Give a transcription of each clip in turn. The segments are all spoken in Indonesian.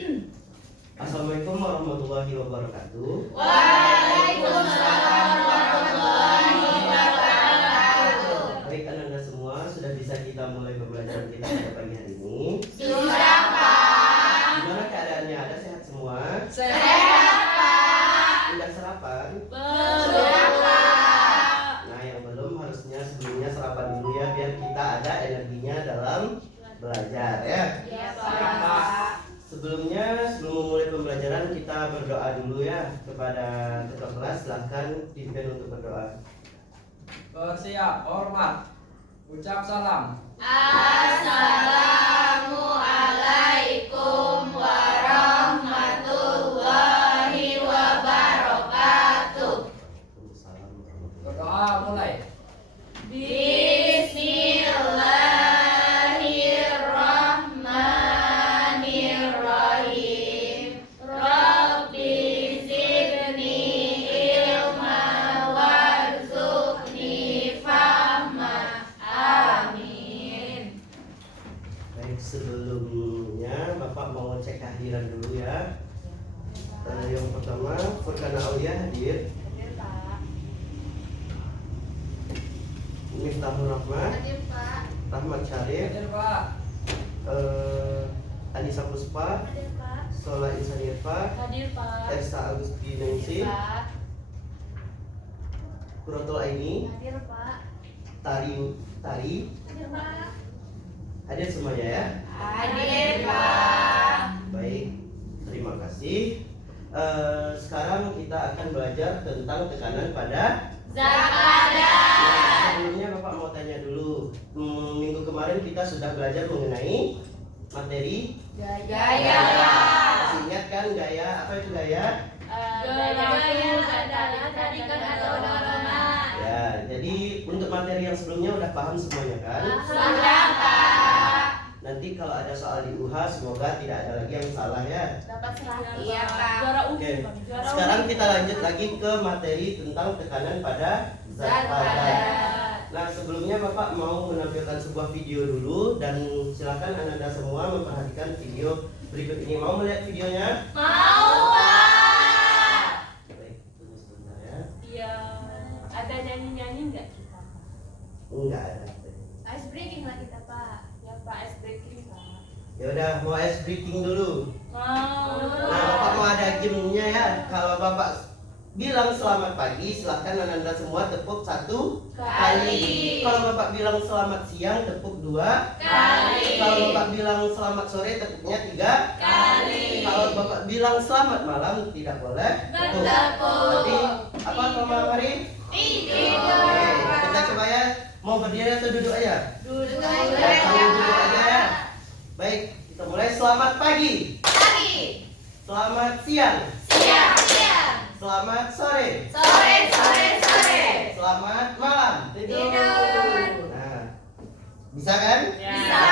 Assalamualaikum warahmatullahi wabarakatuh. Waalaikumsalam warahmatullahi wabarakatuh. Baik anak-anak semua, sudah bisa kita mulai pembelajaran kita pada pagi hari ini? Sudah, Pak. Gimana keadaannya? Ada sehat semua? Sehat, Pak. Udah sarapan? Sudah, Pak. Nah, yang belum harusnya sebelumnya sarapan dulu ya, biar kita ada energinya dalam belajar ya. Iya, Pak. Sebelum memulai pembelajaran kita berdoa dulu ya kepada ketua kelas. Silahkan pimpin untuk berdoa. Bersiap, hormat, ucap salam. Assalamualaikum warahmatullahi wabarakatuh. Berdoa mulai. Bismillahirrahmanirrahim. Rabbi zidni ilma warzuqni fahma. Amin. Baik, sebelumnya Bapak mau cek kehadiran dulu ya. Yang pertama, Furkana Aulia hadir. Hadir, Pak. Miftahul Rahmat, Hadir, Pak. Rahmat Syarif, Hadir, Pak. Anissa Puspa, Hadir, Pak. Sola Insanirfa, Hadir, Pak. Ersa Agustinensi, Pak. Kurotul Aini, Hadir, Pak. Tari, Hadir, Pak. hadir semuanya ya. Hadir, Pak. Baik, terima kasih. Sekarang kita akan belajar tentang tekanan pada. Nah, sebelumnya Bapak mau tanya dulu. Minggu kemarin kita sudah belajar mengenai materi. Gaya. Masih ingat kan gaya? Apa itu gaya? Gaya adalah tarikan atau dorongan. Ya, jadi untuk materi yang sebelumnya udah paham semuanya kan? Sudah, Pak. Nanti kalau ada soal di UH semoga tidak ada lagi yang salah ya. Dapat 100. Iya, Pak. Oke. Sekarang kita lanjut lagi ke materi tentang tekanan pada zat padat. Nah, sebelumnya Bapak mau menampilkan sebuah video dulu dan silakan Anda semua memperhatikan video berikut ini. Mau melihat videonya? Mau, Pak. Baik, tunggu sebentar ya. Iya, ada nyanyi-nyanyi nggak kita? Enggak ada. Ice breaking lah kita, Pak. Ya Pak, ice breaking Pak. Ya udah, mau ice breaking dulu. Mau. Nah, Bapak mau ada gamenya ya. Kalau Bapak bilang selamat pagi, silahkan Anda semua tepuk 1 kali. Kalau Bapak bilang selamat siang, tepuk 2 Kali. Kalau Bapak bilang selamat sore, tepuknya 3 Kali. Kalau Bapak bilang selamat malam, tidak boleh tepuk. Bertepuk. Jadi apa malam hari? Tidur. Oke, kita coba ya. Mau berdiri atau duduk aja? Duduk Duduk aja ya. Baik, kita mulai. Selamat pagi. Pagi. Selamat siang. Siang. Siang. Selamat sore. Sore. Sore. Sore. Selamat malam. Tidur. Nah, bisa kan? Bisa.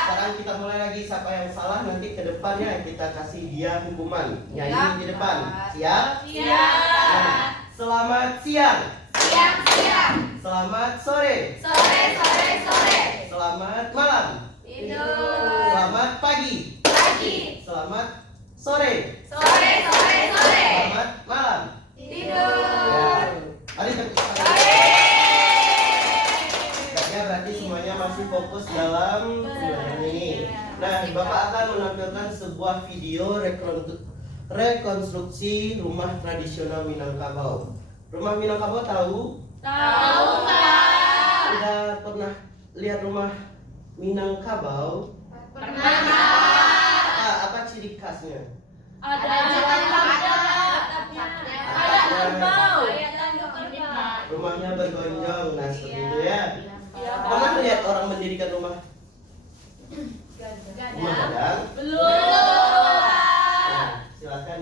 Sekarang kita mulai lagi. Siapa yang salah nanti ke depannya kita kasih dia hukuman. Siap, Nyanyi di depan. Pak. Siap? Siap. Nah, selamat siang. Siang. Siang. Selamat sore. Sore. Sore. Sore. Selamat malam. Tidur. Selamat pagi. Pagi. Selamat sore. Sore. Sore. Sore. Selamat malam. Tidur. Ya. Mari tepuk tangan. Sore. Ya, berarti semuanya masih fokus dalam pembelajaran ini. Nah, Bapak akan menampilkan sebuah video rekonstruksi rumah tradisional Minangkabau. Rumah Minangkabau tahu? Tahu, Pak. Sudah pernah lihat rumah Minangkabau? Pernah. Apa ciri khasnya? Ada atapnya. Ada kerbau. Rumahnya bergonjong, nah seperti itu ya. Iya, Pernah Pak. lihat orang mendirikan rumah gadang? Belum. Nah, silakan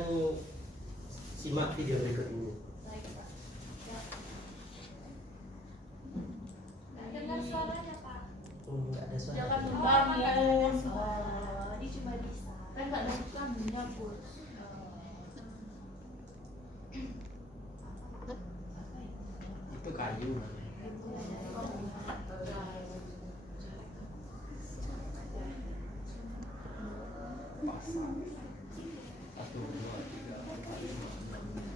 simak video berikut ini. Dengar suaranya, Pak. Nggak ada suara. Jangan membangun. Dia cuma bisa. Kan nggak ada kambingnya, Bos. Itu kayu. Pasang. 1, 2, 3, 4, 5, 6.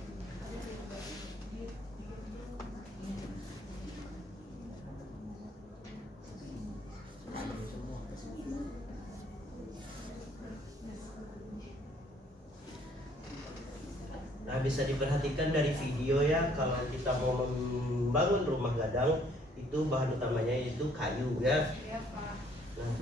Nah, bisa diperhatikan dari video ya, kalau kita mau membangun rumah gadang itu bahan utamanya itu kayu ya. Iya, Pak. Nah,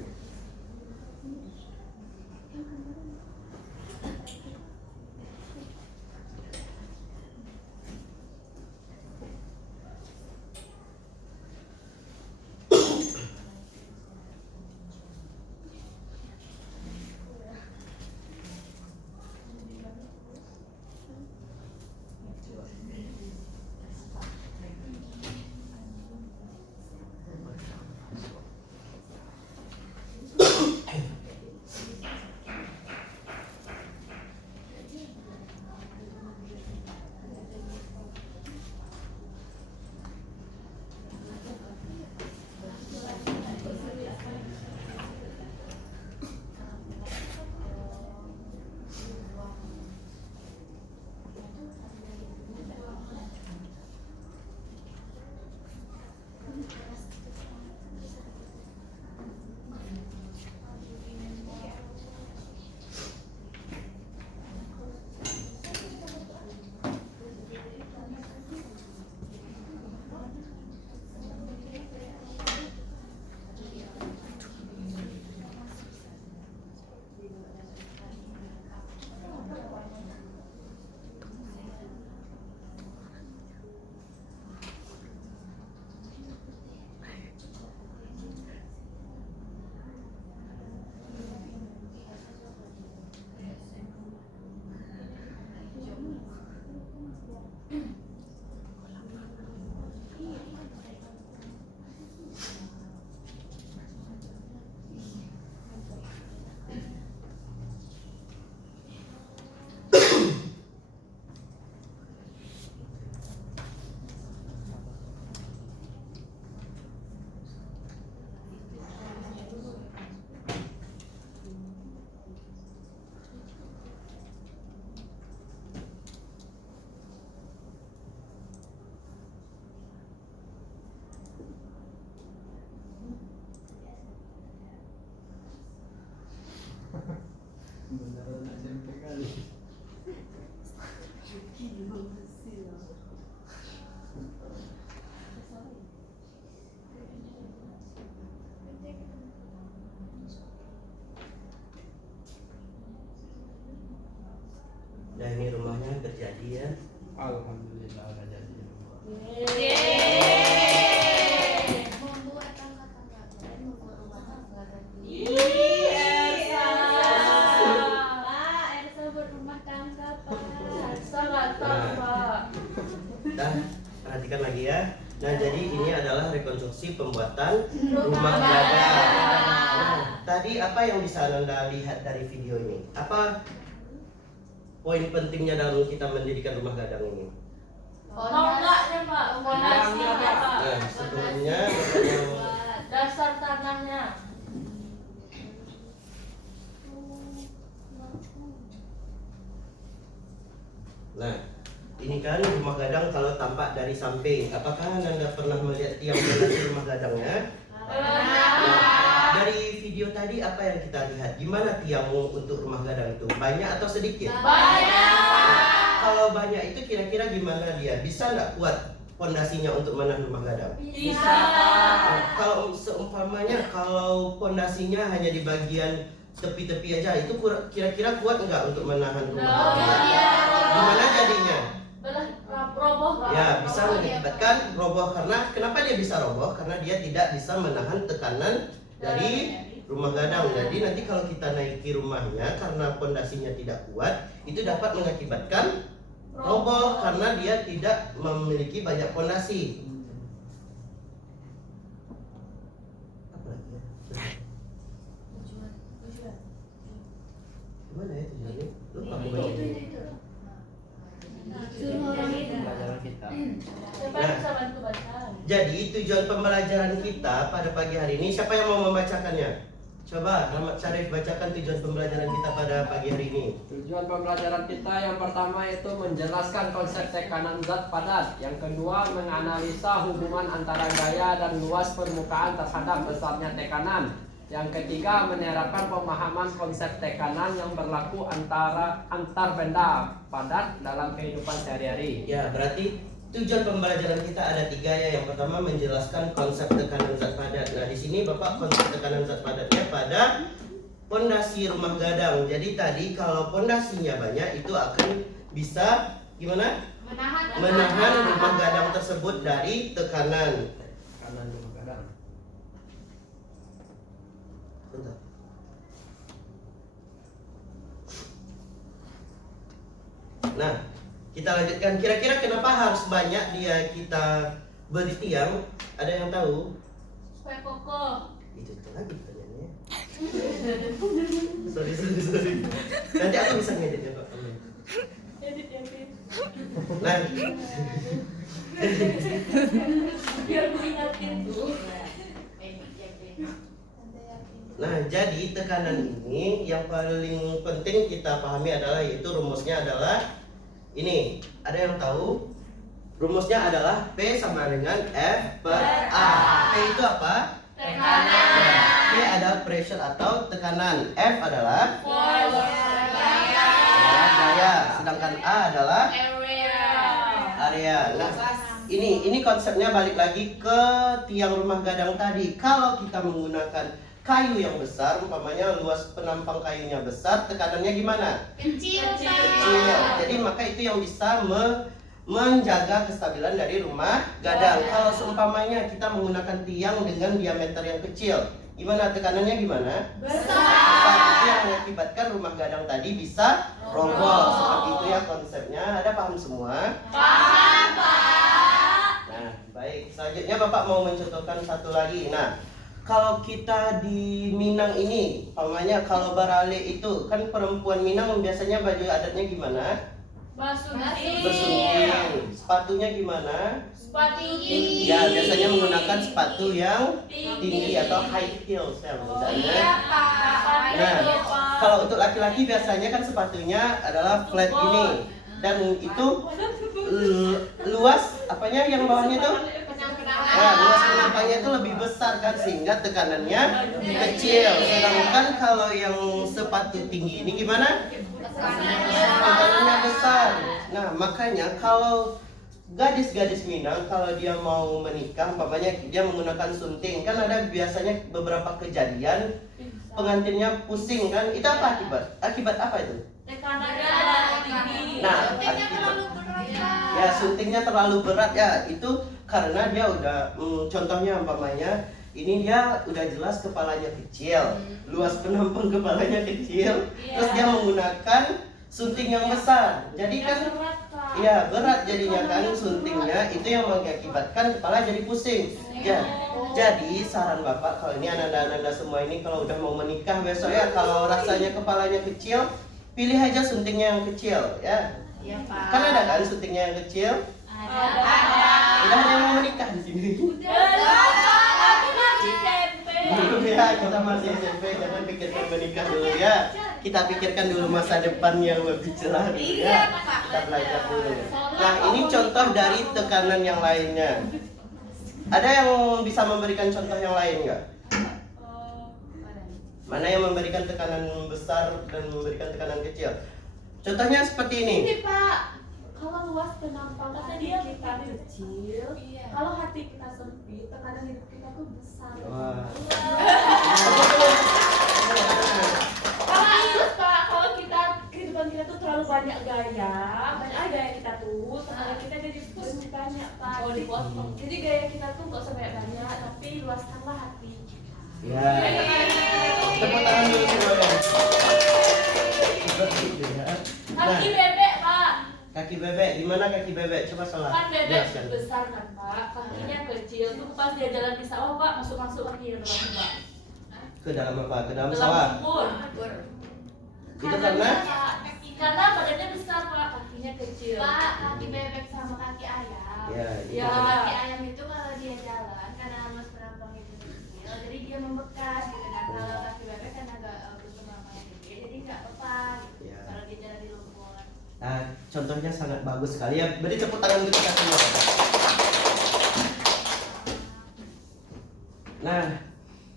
Beneran SMP kali. nah ini rumahnya terjadi ya. Alhamdulillah udah jadi. Yeay. Membuat tangga-tangga dan membuat rumah tangga tadi. Ih, Elsa. Pak, Elsa buat rumah tangga, Pak. Elsa nggak tahu, Pak. Nah, perhatikan lagi ya. Nah, jadi ini adalah rekonstruksi pembuatan rumah gadang. Nah, tadi apa yang bisa Anda lihat dari video ini? Apa poin pentingnya dalam kita mendirikan rumah gadang ini? Tonggaknya, Pak. Fondasinya, Pak. Nah, sebelumnya Dasar tanahnya. nah, ini kan rumah gadang kalau tampak dari samping. Apakah Anda pernah melihat tiang fondasi rumah gadangnya? Dari video tadi apa yang kita lihat? Gimana tiang untuk rumah gadang itu? Banyak atau sedikit? Banyak. Kalau banyak itu kira-kira gimana dia? Bisa nggak kuat fondasinya untuk menahan rumah gadang? Bisa. Kalau seumpamanya kalau fondasinya hanya di bagian tepi-tepi aja, itu kira-kira kuat nggak untuk menahan rumah gadang? Gimana jadinya? Roboh. Ya, bisa mengakibatkan roboh. Karena kenapa dia bisa roboh? Karena dia tidak bisa menahan tekanan dari rumah gadang. Jadi nanti kalau kita naiki rumahnya karena fondasinya tidak kuat, itu dapat mengakibatkan roboh karena dia tidak memiliki banyak fondasi. Apa lagi ya? Gimana ya tujuannya? Lupa pokoknya. Pelajaran kita. Siapa yang bisa bantu baca? Jadi tujuan pembelajaran kita pada pagi hari ini, siapa yang mau membacakannya? Coba Muhammad Syarif bacakan tujuan pembelajaran kita pada pagi hari ini. Tujuan pembelajaran kita yang pertama itu menjelaskan konsep tekanan zat padat. Yang kedua menganalisa hubungan antara gaya dan luas permukaan terhadap besarnya tekanan. Yang ketiga menerapkan pemahaman konsep tekanan yang berlaku antar benda padat dalam kehidupan sehari-hari. Ya, berarti tujuan pembelajaran kita ada 3 ya. Yang pertama menjelaskan konsep tekanan zat padat. Nah, di sini Bapak konsep tekanan zat padatnya pada pondasi rumah gadang. Jadi tadi kalau pondasinya banyak itu akan bisa gimana? Menahan rumah gadang tersebut dari tekanan. Tekanan rumah gadang. Bentar. Nah, kita lanjutkan. Kira-kira kenapa harus banyak dia kita beri tiang? Ada yang tahu? Supaya kokoh. Itu lagi pertanyaannya. Sorry. Nanti aku bisa ngeditnya Pak. Edit. Nah, Biar gue ingatin tuh. nah, jadi tekanan ini yang paling penting kita pahami adalah yaitu rumusnya adalah ini. Ada yang tahu? Rumusnya adalah P sama dengan F per A. P itu apa? Tekanan. P adalah pressure atau tekanan. F adalah gaya. Sedangkan A adalah area. Nah, ini konsepnya balik lagi ke tiang rumah gadang tadi. Kalau kita menggunakan kayu yang besar, umpamanya luas penampang kayunya besar, tekanannya gimana? Kecil. Kecil. Jadi maka itu yang bisa menjaga kestabilan dari rumah gadang. Kalau seumpamanya kita menggunakan tiang dengan diameter yang kecil, gimana tekanannya gimana? Besar. Itu yang mengakibatkan rumah gadang tadi bisa roboh. Seperti itu ya konsepnya. Ada paham semua? Paham, Pak. Nah, baik. Selanjutnya Bapak mau mencontohkan satu lagi. Nah, kalau kita di Minang ini, umpamanya kalau barale itu kan perempuan Minang biasanya baju adatnya gimana? Basunti. Bersunting. Sepatunya gimana? Sepatu tinggi. Ya, biasanya menggunakan sepatu yang tinggi atau high heels ya misalnya. Pak. Nah, Iya, Pak. kalau untuk laki-laki biasanya kan sepatunya adalah flat gini dan itu luas apanya yang bawahnya tuh? Nah, luas penampangnya itu lebih besar kan sehingga tekanannya kecil. Sedangkan kalau yang sepatu tinggi ini gimana? Tekanannya besar. Nah, makanya kalau gadis-gadis Minang kalau dia mau menikah, umpamanya dia menggunakan sunting, kan ada biasanya beberapa kejadian pengantinnya pusing kan? Itu apa akibat? Akibat apa itu? Tekanannya tinggi. Nah, ya suntingnya terlalu berat ya itu karena dia udah contohnya umpamanya ini dia udah jelas kepalanya kecil, luas penampang kepalanya kecil, terus dia menggunakan sunting yang besar. Jadi kan iya berat jadinya kan suntingnya itu yang mengakibatkan kepala jadi pusing. Ya. Jadi saran Bapak kalau ini anak-anak semua ini kalau udah mau menikah besok ya kalau rasanya kepalanya kecil, pilih aja suntingnya yang kecil ya. Iya, Pak. Kan ada kan suntingnya yang kecil? Udah ada yang mau menikah di sini. Aku masih SMP. Belum ya, kita masih SMP, jangan pikirkan menikah dulu ya. Kita pikirkan dulu masa depan yang lebih cerah dulu ya. Kita belajar dulu. Nah, ini contoh dari tekanan yang lainnya. Ada yang bisa memberikan contoh yang lain nggak? Mana yang memberikan tekanan besar dan memberikan tekanan kecil? Contohnya seperti ini. Ini Pak, kalau luas penampang kita kecil, kalau hati kita sempit, tekanan hidup kita tuh besar. Wah. Kalau terus Pak, kalau kita kehidupan kita tuh terlalu banyak gaya gaya kita tuh, tekanan kita jadi lebih banyak Pak. Jadi gaya kita tuh nggak usah banyak, tapi luaskanlah hati. Ya. Tepuk tangan dulu semuanya. Kaki bebek Pak. Kaki bebek, di mana kaki bebek? Coba salah. Kan bebek Jelaskan. besar kan Pak, kakinya kecil tuh pas dia jalan di sawah Pak, masuk kakinya dalam Pak. Ke dalam apa? Ke dalam Dalam sawah. lumpur. Itu karena Karena badannya besar Pak, kakinya kecil. Pak, kaki bebek sama kaki ayam. ya, itu. Ya. Kaki ayam itu kalau dia jalan karena mas penampang itu kecil, jadi dia membekas gitu kan. Kalau kaki bebek kan agak bentuk namanya gede, jadi nggak apa-apa. Ya. Kalau dia jalan di lumpur. Nah, contohnya sangat bagus sekali ya. Beri tepuk tangan untuk kita semua. Nah,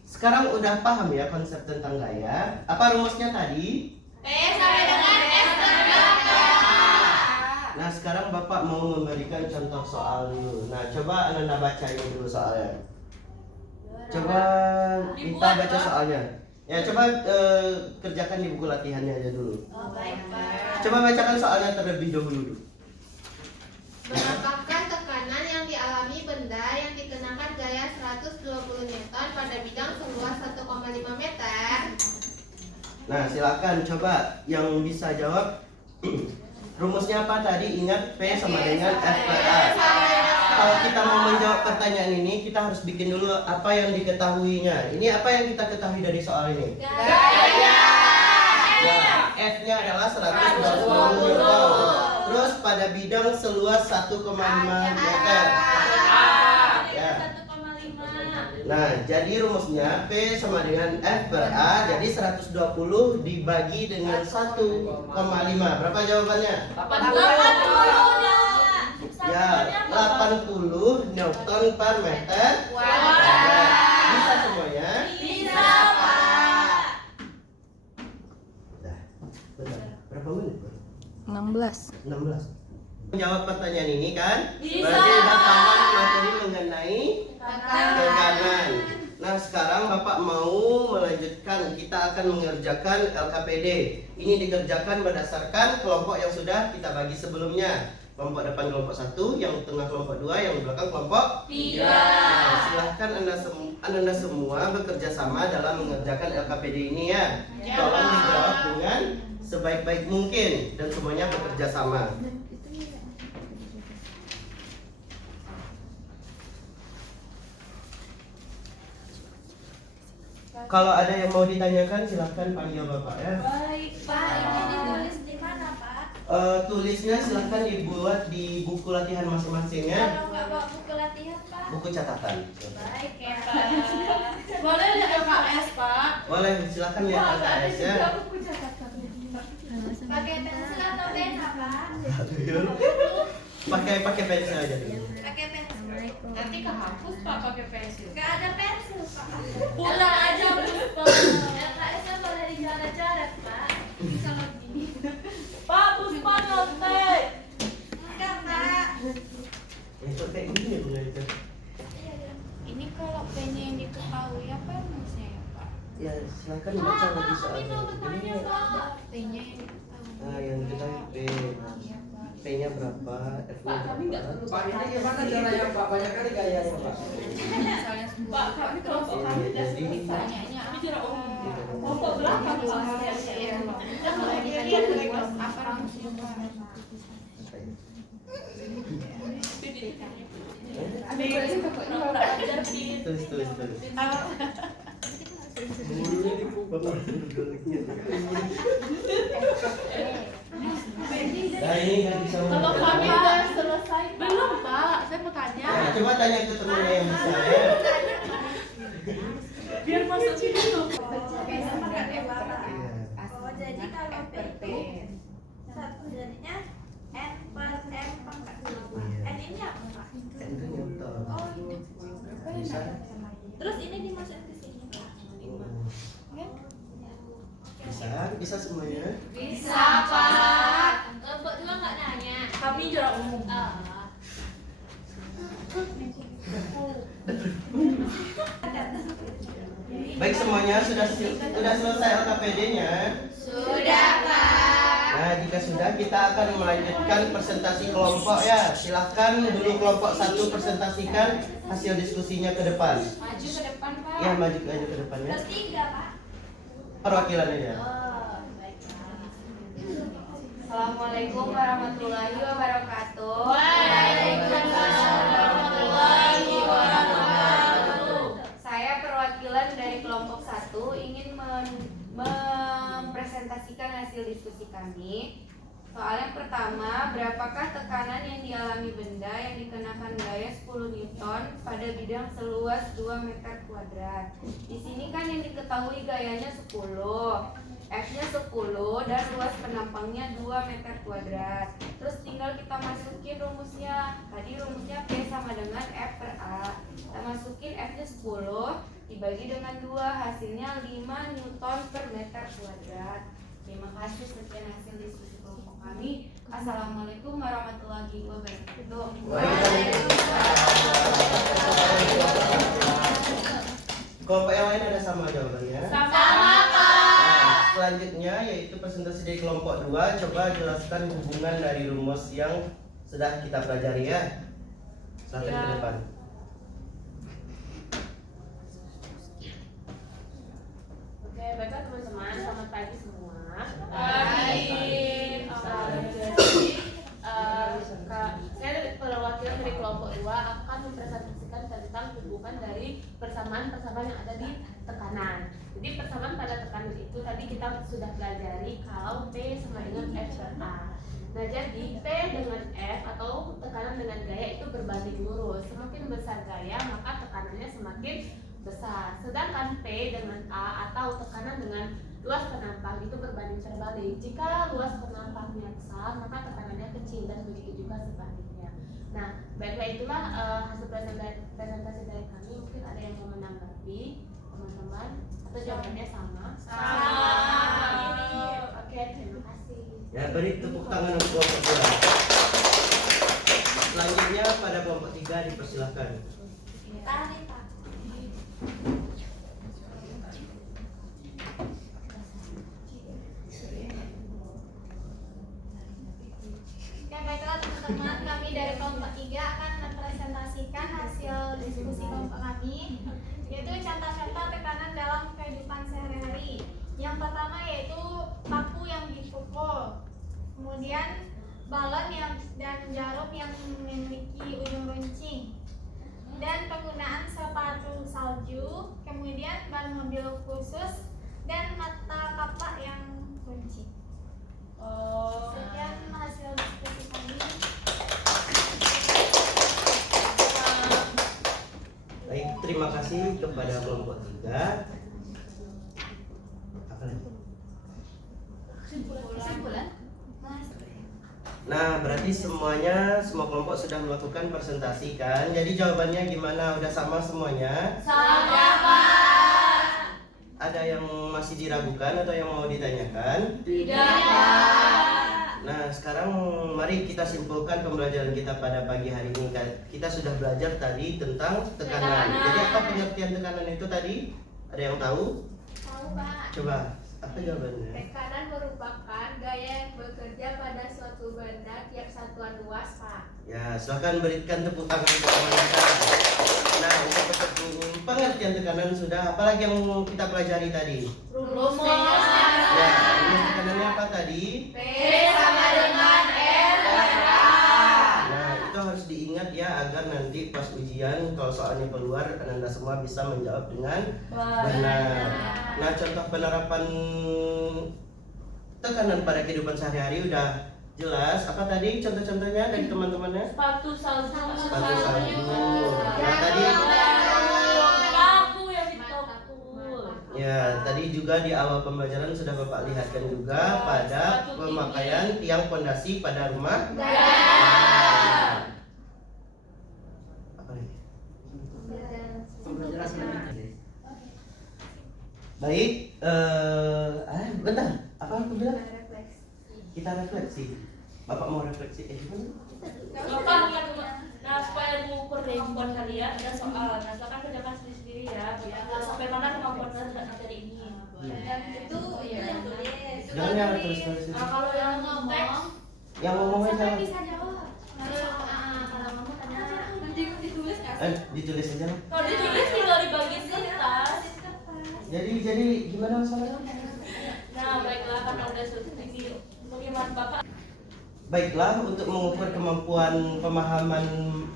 sekarang udah paham ya konsep tentang gaya. Apa rumusnya tadi? P sampai dengan S terberapa. Nah, sekarang Bapak mau memberikan contoh soal dulu. Nah, coba Ananda baca ini dulu soalnya. Coba kita baca soalnya. Ya, coba kerjakan di buku latihannya aja dulu. Oh, baik, Pak. Coba bacakan soalnya terlebih dahulu. Berapakah tekanan yang dialami benda yang dikenakan gaya 120 Newton pada bidang seluas 1,5 meter? Nah, silakan coba yang bisa jawab. Rumusnya apa tadi? Ingat P sama dengan F per A. Kalau kita mau menjawab pertanyaan ini, kita harus bikin dulu apa yang diketahuinya. Ini apa yang kita ketahui dari soal ini? Gaya. Ya, F-nya adalah 120 Newton. Terus pada bidang seluas 1,5 meter. Ya. 1,5. Nah, jadi rumusnya P sama dengan F per A. Jadi 120 dibagi dengan 1,5. Berapa jawabannya? 80. Ya, 80 Newton per meter. Wah. Bisa semuanya? Bisa, Pak. Dah. Bentar. Berapa menit, Bro? 16. 16. Menjawab pertanyaan ini kan? Bisa. Berarti udah paham materi mengenai Tekanan. tekanan. Nah, sekarang Bapak mau melanjutkan. Kita akan mengerjakan LKPD. Ini dikerjakan berdasarkan kelompok yang sudah kita bagi sebelumnya. Kelompok depan kelompok 1, yang tengah kelompok 2, yang belakang kelompok 3. 3. Nah, silahkan anda semua bekerja sama dalam mengerjakan LKPD ini ya. Ya, Tolong Pak. dijawab dengan sebaik-baik mungkin dan semuanya bekerja sama. Kalau ada yang mau ditanyakan silahkan panggil Bapak ya. Baik, Pak. Ini ditulis di mana, Pak? Tulisnya silahkan dibuat di buku latihan masing-masing ya. Kalau nggak bawa buku latihan, Pak. Buku catatan. Baik ya, Pak. Boleh lihat LKS, Pak? Boleh silahkan lihat LKS ya. Pakai pensil atau pena, Pak? Pakai pensil aja dulu. Pakai pensil. Nanti kehapus Pak pakai pensil. Nggak ada pensil, Pak. Pulang aja, Pak. LKS-nya boleh dicoret-coret, Pak. Kalau gini. Pak, Puspa notek. Enggak, Pak. Itu kayak gini ya benar itu. Ini kalau pennya yang diketahui apa maksudnya ya Pak? Ya silahkan baca Pak, lagi kami soalnya. mau bertanya, Ini Pak. Pennya yang diketahui. nah yang kita P. Iya Pak. P-nya berapa? F-nya Pak, kami nggak berapa? perlu Pak, ini gimana caranya Pak? Banyak kali gayanya Pak. Misalnya Pak, kami kelompok kami udah selesai. Pertanyaannya Kami jarak umum. Iya. Kelompok belakang Pak. Kalau ditanya luas apa maksudnya Pak? Tulis. Nah ini kan bisa Kalau membaca. kami udah selesai. Belum Pak, saya mau tanya. Nah, coba tanya ke temennya yang bisa ya. Biar masuk sini dulu. Oh, jadi kalau PP satu jadinya N per M pangkat 2. N ini apa, Pak? N itu Newton. Oh, ini. Bisa. Terus ini dimasukin ke sini, Pak. Bisa semuanya. Bisa, Pak. Mbok juga nggak nanya. Kami jarak umum. Baik semuanya sudah selesai LKPD-nya. Sudah, Pak. Nah jika sudah kita akan melanjutkan presentasi kelompok ya. Silahkan dulu kelompok 1 presentasikan hasil diskusinya ke depan. Maju ke depan, Pak. Ya maju aja ke depannya. Terus 3, Pak. Perwakilan aja. Oh, baik, Pak. Assalamualaikum warahmatullahi wabarakatuh. Waalaikumsalam warahmatullahi wabarakatuh. Saya perwakilan dari kelompok 1 ingin mempresentasikan hasil diskusi kami. Soal yang pertama, berapakah tekanan yang dialami benda yang dikenakan gaya 10 Newton pada bidang seluas 2 meter kuadrat? Di sini kan yang diketahui gayanya 10, F-nya 10 dan luas penampangnya 2 meter kuadrat. Terus tinggal kita masukin rumusnya. Tadi rumusnya P sama dengan F per A. Kita masukin F-nya 10 dibagi dengan 2, hasilnya 5 Newton per meter kuadrat. Terima kasih, sekian hasil diskusi kelompok kami. Assalamualaikum warahmatullahi wabarakatuh. Kelompok yang lain ada sama jawabannya? Sama Nah, selanjutnya yaitu presentasi dari kelompok 2. Coba jelaskan hubungan dari rumus yang sudah kita pelajari ya. Silakan ke depan. Oke, baiklah teman-teman, selamat pagi semua. Saya perwakilan dari kelompok 2 akan mempresentasikan tentang hubungan dari persamaan-persamaan yang ada di tekanan. Jadi persamaan pada tekanan itu tadi kita sudah pelajari kalau P sama dengan F per A. Nah, jadi P dengan F atau tekanan dengan gaya itu berbanding lurus. Semakin besar gaya maka tekanannya semakin besar. Sedangkan P dengan A atau tekanan dengan luas penampang itu berbanding terbalik. Jika luas penampangnya besar maka tekanannya kecil dan begitu juga sebaliknya. Nah, baiklah itulah hasil presentasi dari kami. Mungkin ada yang mau menanggapi teman-teman atau jawabannya sama? Oke, terima kasih. Ya, beri tepuk tangan untuk kelompok 2. Selanjutnya pada kelompok 3 dipersilakan. Tarik, Pak. Ya baiklah teman-teman, kami dari kelompok 3 akan mempresentasikan hasil diskusi kelompok kami, yaitu contoh-contoh tekanan dalam kehidupan sehari-hari. Yang pertama yaitu paku yang dipukul, kemudian balon dan jarum yang memiliki ujung runcing, dan penggunaan sepatu salju, kemudian ban mobil khusus, dan mata kapak yang kunci. Sekian hasil diskusi kami. Baik, terima kasih kepada kelompok 3. Apa lagi? Kesimpulan? Nah, berarti semua kelompok sudah melakukan presentasi kan? Jadi jawabannya gimana? Udah sama semuanya? Sama. Ada yang masih diragukan atau yang mau ditanyakan? Tidak. Nah, sekarang mari kita simpulkan pembelajaran kita pada pagi hari ini. Kita sudah belajar tadi tentang tekanan. Jadi apa pengertian tekanan itu tadi? Ada yang tahu? Tahu Pak? Coba, apa jawabannya? Tekanan merupakan gaya yang bekerja pada suatu benda tiap satuan luas, Pak. Ya, silakan berikan tepuk tangan untuk kawan kita. Nah, untuk pengertian tekanan sudah. Apalagi yang kita pelajari tadi? Rumus. Ya, rumus tekanannya apa tadi? P sama dengan F per A. Nah, itu harus diingat ya agar nanti pas ujian kalau soalnya keluar Anda semua bisa menjawab dengan benar. Nah, contoh penerapan tekanan pada kehidupan sehari-hari udah jelas. Apa tadi contoh-contohnya dari teman-temannya? Sepatu salju. Sepatu salju. Nah, tadi Paku yang dipukul. ya, tadi juga di awal pembelajaran sudah Bapak lihatkan juga pada pemakaian tiang pondasi pada rumah. Apa lagi? Baik, bentar. Apa aku bilang? Kita refleksi. Bapak mau refleksi? Gimana? Bapak bukan dulu. Nah, supaya mengukur kemampuan kalian ada soal. Nah, silakan kerjakan sendiri-sendiri ya. Sampai mana kemampuan kalian materi ini. Dan itu yang tulis. Jangan yang tulis-tulis itu. Nah, kalau yang teks, Yang ngomong aja. Bisa jawab. Kalau kamu tanya Nanti ditulis Ditulis aja. kalau ditulis tinggal dibagi kertas. Jadi gimana masalahnya? Nah, baiklah karena udah sedikit bagaimana Bapak? Baiklah, untuk mengukur kemampuan pemahaman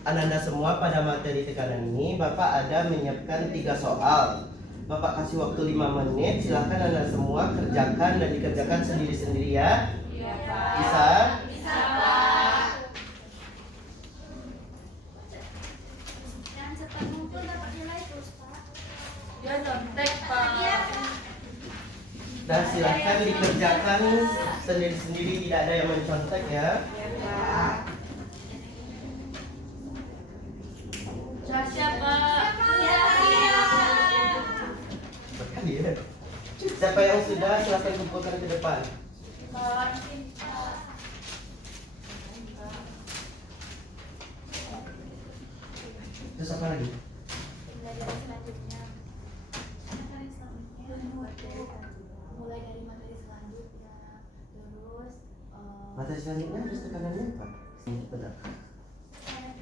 Anda semua pada materi tekanan ini, Bapak ada menyiapkan 3 soal. Bapak kasih waktu 5 menit, silahkan Anda semua kerjakan dan dikerjakan sendiri-sendiri ya. Iya, Pak. Bisa? Dia nyontek, Pak. Dan silahkan dikerjakan sendiri-sendiri, tidak ada yang mencontek ya. Siapa? Sekali ya. Siapa yang sudah, silahkan kumpulkan ke depan. Terus apa lagi? Pembelajaran selanjutnya. Materi selanjutnya mulai dari materi selanjutnya. Terus Materi selanjutnya terus tekanannya apa? Benar.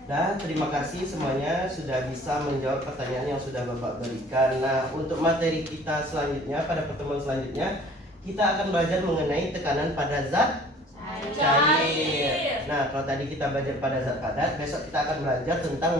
Dan terima kasih semuanya sudah bisa menjawab pertanyaan yang sudah Bapak berikan. Nah, untuk materi kita selanjutnya, pada pertemuan selanjutnya, kita akan belajar mengenai tekanan pada zat cair. Nah, kalau tadi kita belajar pada zat padat, besok kita akan belajar tentang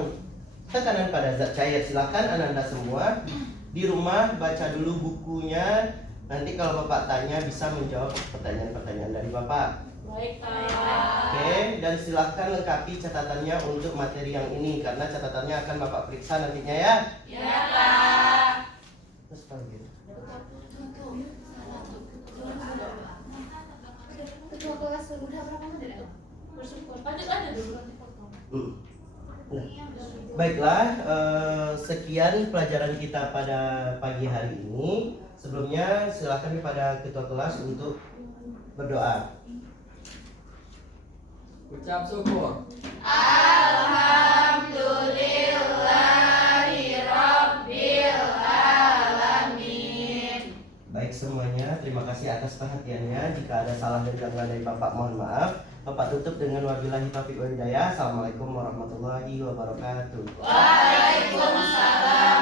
tekanan pada zat cair. Silakan Ananda semua di rumah baca dulu bukunya. Nanti kalau Bapak tanya bisa menjawab pertanyaan-pertanyaan dari Bapak. Baik, Pak. Oke, dan silahkan lengkapi catatannya untuk materi yang ini karena catatannya akan Bapak periksa nantinya ya. Ya, Pak. Terus apa lagi? ketua kelas udah berapa materi? Bersyukur. Lanjut aja dulu nanti potong. Nah, baiklah, sekian pelajaran kita pada pagi hari ini. Sebelumnya silakan kepada ketua kelas untuk berdoa. Ucap syukur. Alhamdulillahirabbil alamin. Baik semuanya, terima kasih atas perhatiannya. Jika ada salah dan kekurangan dari Bapak, mohon maaf. Bapak tutup dengan wabillahi taufiq wal hidayah. Assalamualaikum warahmatullahi wabarakatuh. Waalaikumsalam